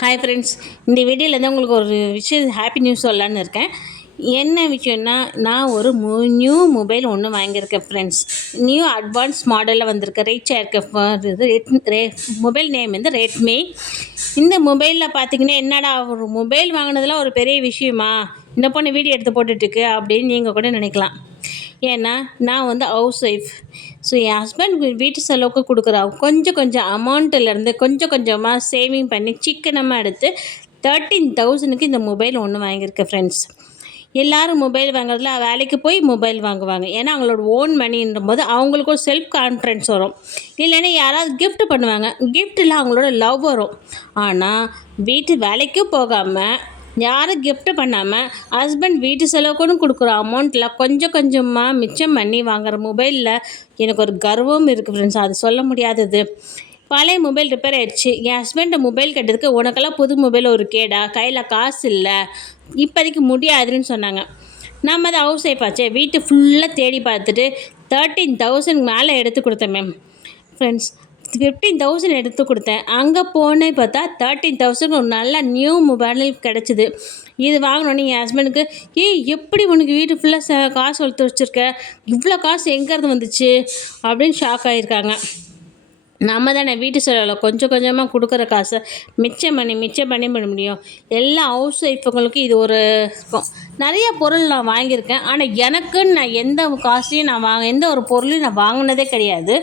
Hi friends இந்த வீடியோலேருந்து உங்களுக்கு ஒரு விஷயம் ஹாப்பி நியூஸ் சொல்லலான்னு இருக்கேன். என்ன விஷயம்னா நான் ஒரு மு நியூ மொபைல் ஒன்று வாங்கியிருக்கேன் ஃப்ரெண்ட்ஸ் நியூ அட்வான்ஸ் மாடலில் வந்திருக்க. ரீச் ஆயிருக்க இது ரே மொபைல் நேம் வந்து ரெட்மி இந்த மொபைலில் பார்த்தீங்கன்னா என்னடா ஒரு மொபைல் வாங்கினதுலாம் ஒரு பெரிய விஷயமா? இந்த பொண்ணு வீடியோ எடுத்து போட்டுட்ருக்கு அப்படின்னு நீங்கள் கூட நினைக்கலாம். ஏன்னா நான் வந்து ஹவுஸ் ஒய்ஃப் ஸோ என் ஹஸ்பண்ட் வீட்டு செலவுக்கு கொடுக்குறா கொஞ்சம் கொஞ்சம் அமௌண்ட்டிலேருந்து கொஞ்சம் கொஞ்சமாக சேவிங் பண்ணி சிக்கனமாக எடுத்து தேர்ட்டீன் தௌசண்ட்க்கு இந்த மொபைல் ஒன்று வாங்கியிருக்கேன் ஃப்ரெண்ட்ஸ் எல்லாரும் மொபைல் வாங்குறதுல வேலைக்கு போய் மொபைல் வாங்குவாங்க. ஏன்னா அவங்களோட ஓன் மணின்ற போது அவங்களுக்கு ஒரு செல்ஃப் கான்ஃபிடன்ஸ் வரும். இல்லைன்னா யாராவது கிஃப்ட் பண்ணுவாங்க. கிஃப்ட்டில் அவங்களோட லவ் வரும். ஆனால் வீட்டு வேலைக்கும் போகாமல் யாரும் கிஃப்ட் பண்ணாமல் ஹஸ்பண்ட் வீட்டு செலவுக்குன்னு கொடுக்குற அமௌண்ட்டில் கொஞ்சம் கொஞ்சமாக மிச்சம் பண்ணி வாங்குற மொபைலில் எனக்கு ஒரு கர்வம் இருக்குது ஃப்ரெண்ட்ஸ் அது சொல்ல முடியாதது. பழைய மொபைல் ரிப்பேர் ஆயிடுச்சு. என் ஹஸ்பண்ட் மொபைல் கேட்டதுக்கு உனக்கெல்லாம் புது மொபைல் ஒரு கேடா. கையில் காசு இல்லை. இப்போதைக்கு முடியாதுன்னு சொன்னாங்க. நம்ம அதை ஹவுஸ் ஒய்ஃப் ஆச்சே. வீட்டு ஃபுல்லாக தேடி பார்த்துட்டு தேர்ட்டீன் தௌசண்ட் மேலே எடுத்து கொடுத்தேன் மேம் ஃப்ரெண்ட்ஸ் ஃபிஃப்டீன் தௌசண்ட் எடுத்து கொடுத்தேன். அங்கே போனே பார்த்தா தேர்ட்டீன் தௌசண்ட் ஒரு நல்ல நியூ மொபைல் கிடச்சிது. இது வாங்கினோன்னே என் ஹஸ்பண்டுக்கு ஏய் எப்படி உனக்கு வீட்டு ஃபுல்லாக ச காசு வளர்த்து வச்சுருக்க? இவ்வளோ காசு எங்கேருந்து வந்துச்சு? அப்படின்னு ஷாக் ஆகியிருக்காங்க நம்ம தானே வீட்டு செலவில் கொஞ்சம் கொஞ்சமாக கொடுக்குற காசை மிச்சம் பண்ணி மிச்சம் பண்ணி பண்ண முடியும். எல்லா ஹவுஸ் ஒய்ஃபுங்களுக்கும் இது ஒரு இருக்கும். நிறைய பொருள் நான் வாங்கியிருக்கேன். ஆனால் எனக்குன்னு நான் எந்த காசையும் நான் வாங்க எந்த ஒரு பொருளையும் நான் வாங்கினதே கிடையாது.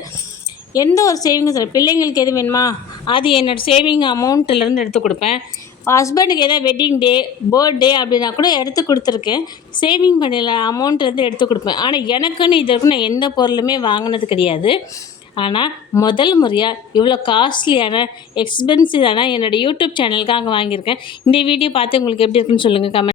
எந்த ஒரு சேவிங்ஸ் பிள்ளைங்களுக்கு எது வேணுமா? அது என்னோடய சேவிங் அமௌண்ட்டிலேருந்து எடுத்து கொடுப்பேன். ஹஸ்பண்டுக்கு எதாவது வெட்டிங் டே பர்த்டே அப்படின்னா கூட எடுத்து கொடுத்துருக்கேன். சேவிங் பண்ணல அமௌண்ட்லேருந்து எடுத்து கொடுப்பேன். ஆனால் எனக்குன்னு இது வரைக்கும் நான் எந்த பொருளுமே வாங்கினது கிடையாது. ஆனால் முதல் முறையாக இவ்வளோ காஸ்ட்லியான எக்ஸ்பென்சிவான என்னோடய யூடியூப் சேனலுக்காக வாங்கியிருக்கேன். இந்த வீடியோ பார்த்து உங்களுக்கு எப்படி இருக்குன்னு சொல்லுங்கள் கமெண்ட்